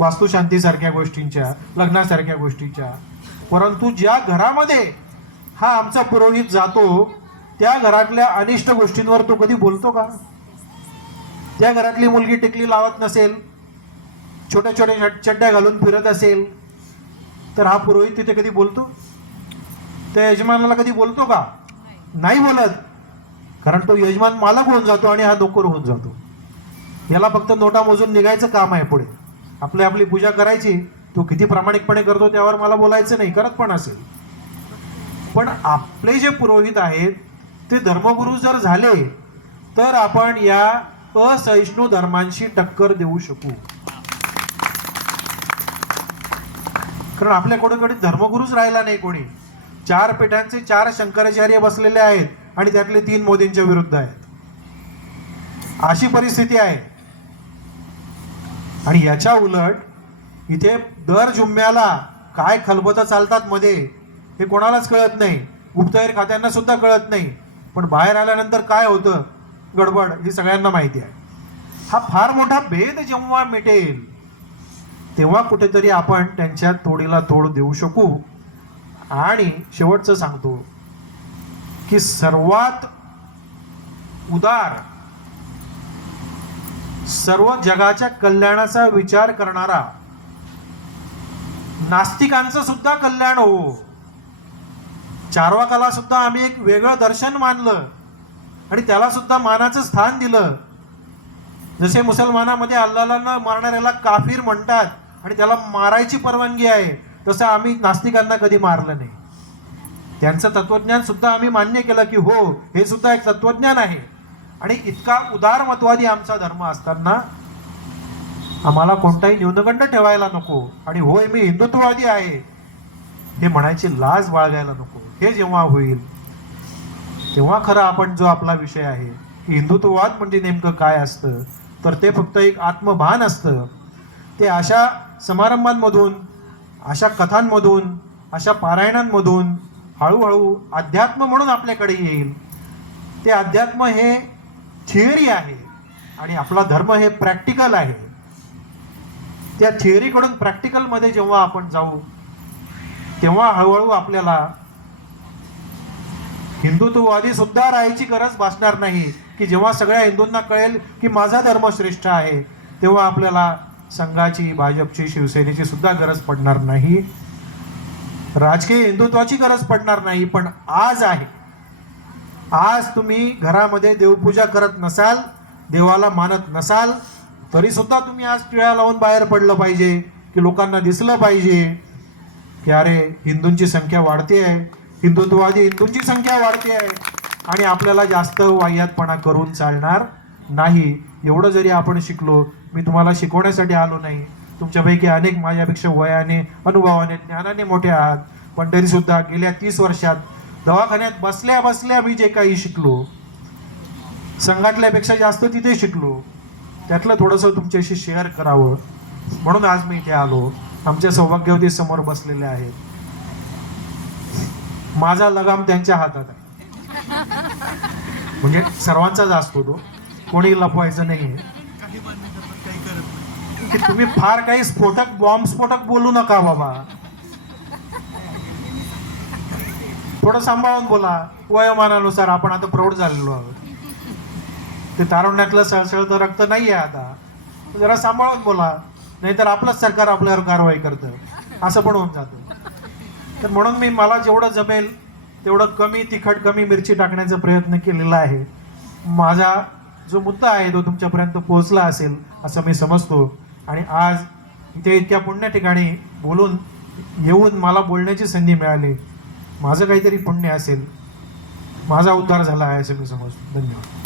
वास्तुशांतीसारख्या गोष्टींच्या, लग्नासारख्या गोष्टींच्या. परंतु ज्या घरामध्ये हा आमचा पुरोहित जातो त्या घरातल्या अनिष्ट गोष्टींवर तो कधी बोलतो का? त्या घरातली मुलगी टिकली लावत नसेल, छोट्या छोट्या चड्ड्या घालून फिरत असेल, तर हा पुरोहित तिथे कधी बोलतो? त्या यजमानाला कधी बोलतो का? नाही बोलत. कारण तो यजमान मालक होऊन जातो आणि हा नोकर होऊन जातो. याला फक्त नोटा मोजून निघायचं काम आहे. पुढे आपली पूजा करायची. तो किती प्रामाणिकपणे करतो त्यावर मला बोलायचं नाही, करत पण असेल. पण आपले जे पुरोहित आहेत ते धर्मगुरू जर झाले तर आपण या असहिष्णू धर्मांशी टक्कर देऊ शकू. कारण आपल्या कोणी धर्मगुरूच राहिला नाही. कोणी 4 पीठांचे 4 शंकराचार्य बसलेले आहेत आणि त्यातले 3 मोदींच्या विरुद्ध आहेत. अशी परिस्थिती आहे. आणि याच्या उलट इथे दर जुम्म्याला काय खलबतं चालतात मध्ये हे कोणालाच कळत नाही. गुप्तहेर खात्यांना सुद्धा कळत नाही. पण बाहेर आल्यानंतर काय होतं गडबड ही सगळ्यांना माहिती आहे. हा फार मोठा भेद जेव्हा मिटेल तेव्हा कुठेतरी आपण त्यांच्या तोडीला तोड देऊ शकू. आणि शेवटचं सांगतो की सर्वात उदार, सर्व जगाच्या कल्याणाचा विचार करणारा नास्तिकांचं सुद्धा कल्याण हो. चार्वाकाला सुद्धा आम्ही एक वेगळं दर्शन मानलं आणि त्याला सुद्धा मानाचं स्थान दिलं. जसे मुसलमानामध्ये अल्लाहला न मारणाऱ्याला काफिर म्हणतात आणि त्याला मारायची परवानगी आहे, तसं आम्ही नास्तिकांना कधी मारलं नाही. त्यांचं तत्वज्ञान सुद्धा आम्ही मान्य केलं की हो हे सुद्धा एक तत्वज्ञान आहे. आणि इतका उदारमतवादी आमचा धर्म असताना आम्हाला कोणताही न्यूनगंड ठेवायला नको. आणि होय मी हिंदुत्ववादी आहे हे म्हणायची लाज बाळगायला नको. हे जेव्हा होईल तेव्हा खरं आपण जो आपला विषय आहे की हिंदुत्ववाद म्हणजे नेमकं काय असतं, तर ते फक्त एक आत्मभान असतं. ते अशा समारंभांमधून, अशा कथांमधून, अशा पारायणांमधून हळूहळू अध्यात्म म्हणून आपल्याकडे येईल. ते अध्यात्म हे थिअरी आहे आणि आपला धर्म हे प्रॅक्टिकल आहे. त्या थिअरीकडून प्रॅक्टिकलमध्ये जेव्हा आपण जाऊ तेव्हा हळूहळू आपल्याला हिंदुत्ववादी सुद्धा राहायची गरज भासणार नाही. की जेव्हा सगळ्या हिंदूंना कळेल की माझा धर्म श्रेष्ठ आहे तेव्हा आपल्याला संघाची, भाजपची, शिवसेनेची सुद्धा गरज पडणार नाही. राजकीय हिंदुत्वाची गरज पडणार नाही. पण आज आहे. आज तुम्ही घरामध्ये देवपूजा करत नसाल, देवाला मानत नसाल, तरी सुद्धा तुम्ही आज टिळा लावून बाहेर पडलं पाहिजे की लोकांना दिसलं पाहिजे की अरे हिंदूंची संख्या वाढते आहे, हिंदुत्ववादी हिंदूंची संख्या वाढते आहे आणि आपल्याला जास्त वाह्यातपणा करून चालणार नाही. एवढं जरी आपण शिकलो, मी तुम्हाला शिकवण्यासाठी आलो नाही. तुमच्यापैकी अनेक माझ्यापेक्षा वयाने, अनुभवाने, ज्ञानाने मोठे आहात. पण तरी सुद्धा गेल्या 30 वर्षात दवाखान्यात बसल्या बसल्या मी जे काही शिकलो, संघातल्यापेक्षा जास्त तिथे शिकलो. त्यातलं थोडंसं तुमच्याशी शेअर करावं म्हणून आज मी इथे आलो. आमच्या सौभाग्यवती समोर बसलेले आहेत. माझा लगाम त्यांच्या हातात आहे. म्हणजे सर्वांचाच असतो तो, कोणी लपवायचं नाही. की तुम्ही फार काही बॉम्ब स्फोटक बोलू नका बाबा. थोडं सांभाळून बोला. वयोमानानुसार आपण आता प्रौढ झालेलो आहोत. ते तारुण्यातलं सळसळतं रक्त नाहीये आता. जरा सांभाळून बोला, नाहीतर आपलंच सरकार आपल्यावर कारवाई करतं असं पण होऊन जातं. तर म्हणून मी मला जेवढं जमेल तेवढं कमी तिखट, कमी मिरची टाकण्याचा प्रयत्न केलेला आहे. माझा जो मुद्दा आहे तो तुमच्यापर्यंत पोहोचला असेल असं मी समजतो. आणि आज इथे इतक्या पुण्य ठिकाणी येऊन मला बोलण्याची संधी मिळाली. माझं काहीतरी पुण्य असेल, माझा उद्धार झाला आहे असं मी समजतो. धन्यवाद.